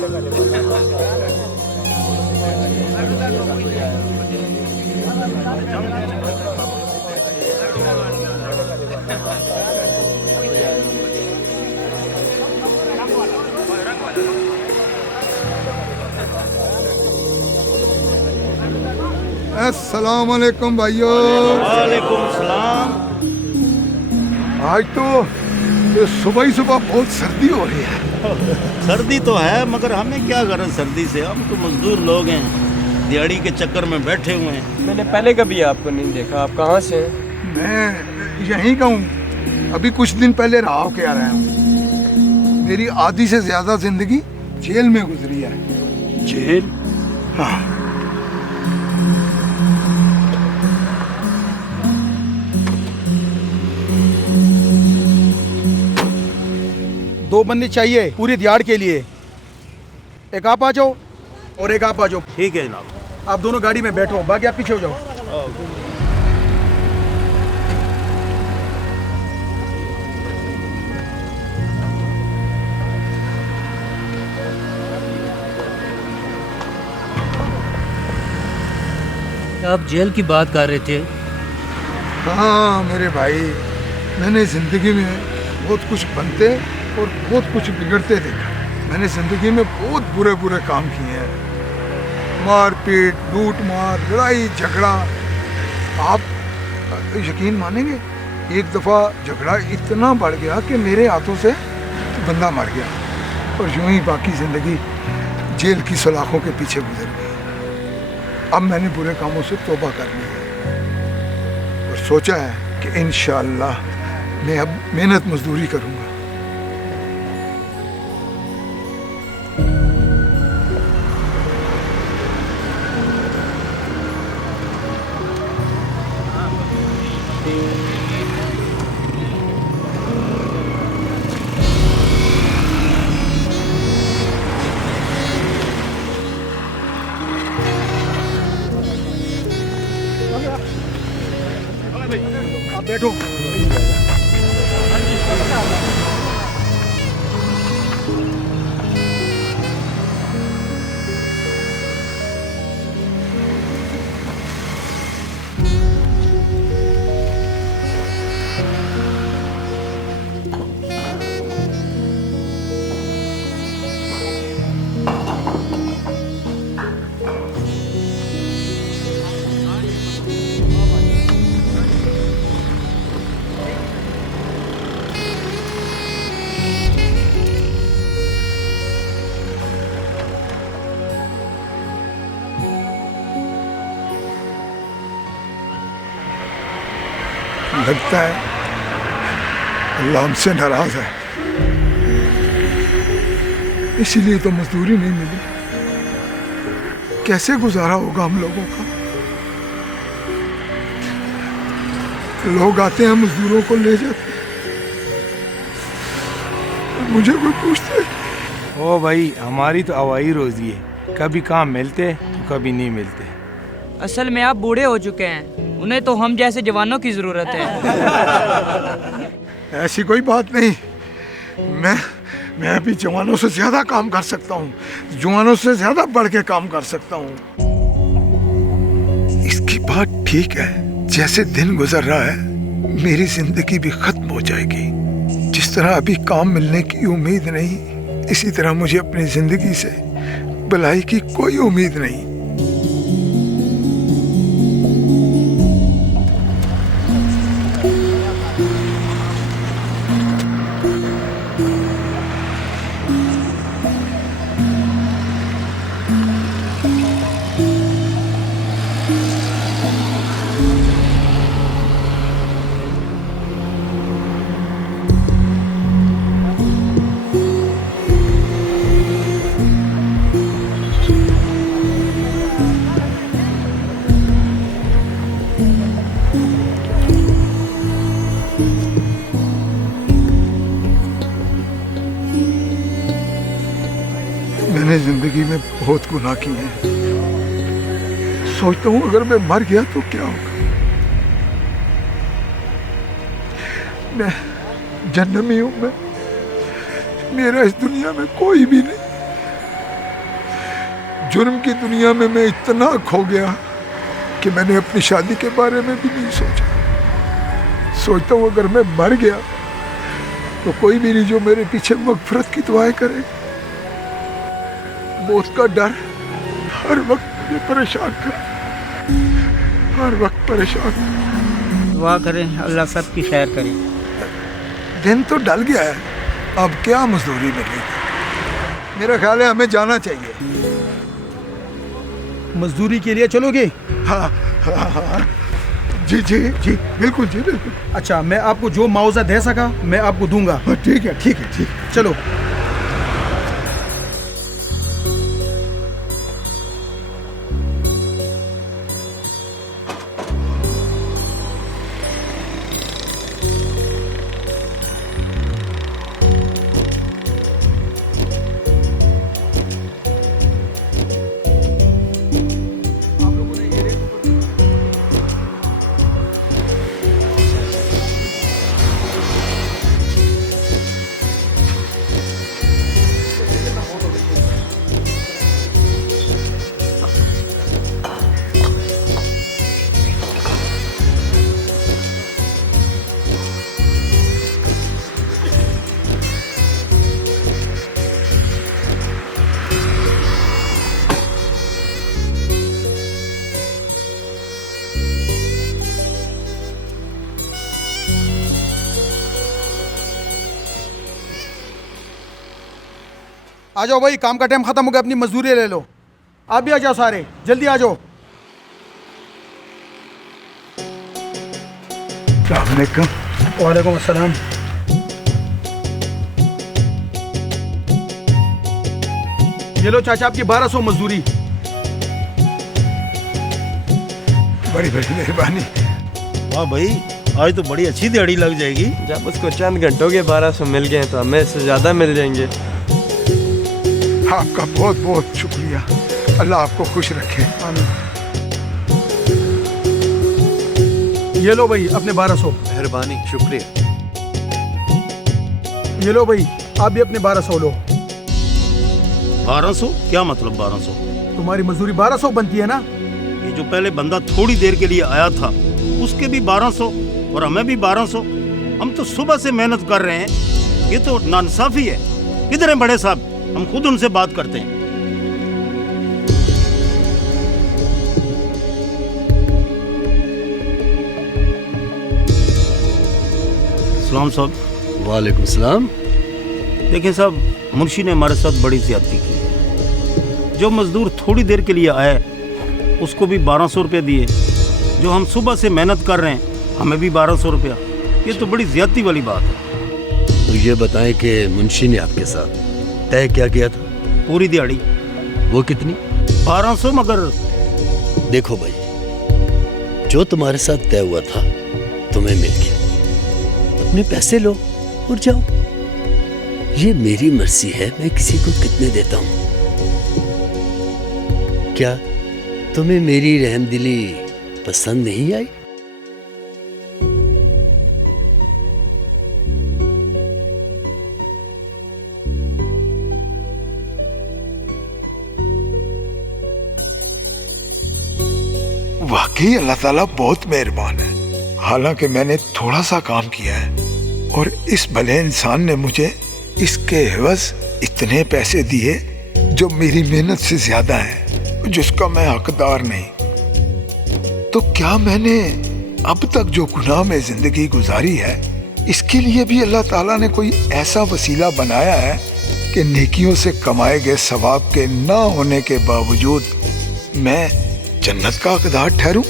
अस्सलाम वालेकुम भाइयों। वालेकुम सलाम। आज तो सुबह ही सुबह बहुत सर्दी हो रही है। सर्दी तो है मगर हमें क्या गरज सर्दी से, हम तो मजदूर लोग हैं, दिहाड़ी के चक्कर में बैठे हुए हैं। मैंने पहले कभी आपको नहीं देखा। आप कहाँ से हैं? मैं यहीं का हूँ, अभी कुछ दिन पहले रहा होके आ रहा हूँ। मेरी आधी से ज्यादा जिंदगी जेल में गुजरी है। जेल? हाँ। दो बंदे चाहिए पूरी दिहाड़ के लिए। एक आप आ जाओ और एक आप आ जाओ। ठीक है जनाब। आप दोनों गाड़ी में बैठो, बाकी आप पीछे हो जाओ। आप जेल की बात कर रहे थे। हाँ मेरे भाई, मैंने जिंदगी में बहुत कुछ बनते और बहुत कुछ बिगड़ते देखा। मैंने जिंदगी में बहुत बुरे बुरे काम किए हैं, मार पीट, लूट मार, लड़ाई झगड़ा। आप यकीन मानेंगे, एक दफ़ा झगड़ा इतना बढ़ गया कि मेरे हाथों से बंदा मर गया और यूं ही बाकी ज़िंदगी जेल की सलाखों के पीछे गुजर गई। अब मैंने बुरे कामों से तौबा कर ली है और सोचा है कि इंशाअल्लाह मैं अब मेहनत मजदूरी करूँगा। आप बैठो। लगता है अल्लाह हमसे नाराज है, इसीलिए तो मजदूरी नहीं मिली। कैसे गुजारा होगा हम लोगों का? लोग आते हैं, मजदूरों को ले जाते हैं, मुझे कोई पूछता है। ओ भाई, हमारी तो हवाई रोजी है, कभी काम मिलते तो कभी नहीं मिलते। असल में आप बूढ़े हो चुके हैं, उन्हें तो हम जैसे जवानों की जरूरत है। ऐसी कोई बात नहीं, मैं अभी जवानों से ज्यादा काम कर सकता हूँ, जवानों से ज्यादा बढ़ के काम कर सकता हूँ। इसकी बात ठीक है, जैसे दिन गुजर रहा है मेरी जिंदगी भी खत्म हो जाएगी। जिस तरह अभी काम मिलने की उम्मीद नहीं, इसी तरह मुझे अपनी जिंदगी से भलाई की कोई उम्मीद नहीं। मैंने जिंदगी में बहुत गुनाह किए हैं। सोचता हूँ अगर मैं मर गया तो क्या होगा। मैं जन्नमी हूँ, मैं, मेरा इस दुनिया में कोई भी नहीं। जुर्म की दुनिया में मैं इतना खो गया कि मैंने अपनी शादी के बारे में भी नहीं सोचा। सोचता हूँ अगर मैं मर गया तो कोई भी नहीं जो मेरे पीछे मगफरत की दुआएं करे। मौत का डर हर वक्त मुझे परेशान कर, हर वक्त परेशान। दुआ करें अल्लाह सब की खैर करे। दिन तो डल गया है, अब क्या मजदूरी मिलेगी। मेरा ख्याल है हमें जाना चाहिए। मजदूरी के लिए चलोगे? हाँ हाँ हाँ, जी जी जी, बिल्कुल जी बिल्कुल। अच्छा, मैं आपको जो मुआवजा दे सका मैं आपको दूंगा। हाँ, ठीक है ठीक है ठीक है। चलो। आ जाओ भाई, काम का टाइम खत्म हो गया, अपनी मजदूरी ले लो। आप भी आ जाओ सारे, जल्दी आ जाओ। वालेकुम अस्सलाम। ये लो चाचा आपकी 1200 मजदूरी। बड़ी बड़ी मेहरबानी। वाह भाई, आज तो बड़ी अच्छी दिहाड़ी लग जाएगी। जब उसको चंद घंटों के 1200 मिल गए तो हमें इससे ज़्यादा मिल जाएंगे। आपका बहुत बहुत शुक्रिया, अल्लाह आपको खुश रखे। ये लो भाई अपने 1200। मेहरबानी, शुक्रिया। ये लो भाई, आप भी अपने 1200 लो। 1200? क्या मतलब 1200? तुम्हारी मजदूरी 1200 बनती है ना। ये जो पहले बंदा थोड़ी देर के लिए आया था उसके भी 1200 और हमें भी 1200। हम तो सुबह से मेहनत कर रहे हैं, ये तो नाइंसाफी है। किधर हैं बड़े साहब? हम खुद उनसे बात करते हैं। सलाम साहब। वालेकुम सलाम। देखें साहब, मुंशी ने हमारे साथ बड़ी ज्यादती की। जो मजदूर थोड़ी देर के लिए आया उसको भी 1200 रुपये दिए, जो हम सुबह से मेहनत कर रहे हैं हमें भी 1200 रुपया। ये तो बड़ी ज्यादती वाली बात है। तो ये बताएं कि मुंशी ने आपके साथ तय क्या किया था? पूरी दिहाड़ी। वो कितनी? 1200। मगर देखो भाई, जो तुम्हारे साथ तय हुआ था तुम्हें मिल गया, अपने पैसे लो और जाओ। ये मेरी मर्जी है, मैं किसी को कितने देता हूँ। क्या तुम्हें मेरी रहमदिली पसंद नहीं आई? वाकई अल्लाह ताला बहुत मेहरबान है। हालांकि मैंने थोड़ा सा काम किया है और इस भले इंसान ने मुझे इसके एवज इतने पैसे दिए जो मेरी मेहनत से ज्यादा है, जिसका मैं हकदार नहीं। तो क्या मैंने अब तक जो गुनाह में जिंदगी गुजारी है, इसके लिए भी अल्लाह ताला ने कोई ऐसा वसीला बनाया है कि नेकियों से कमाए गए सवाब के ना होने के बावजूद मैं जन्नत का हकदार ठहरूं?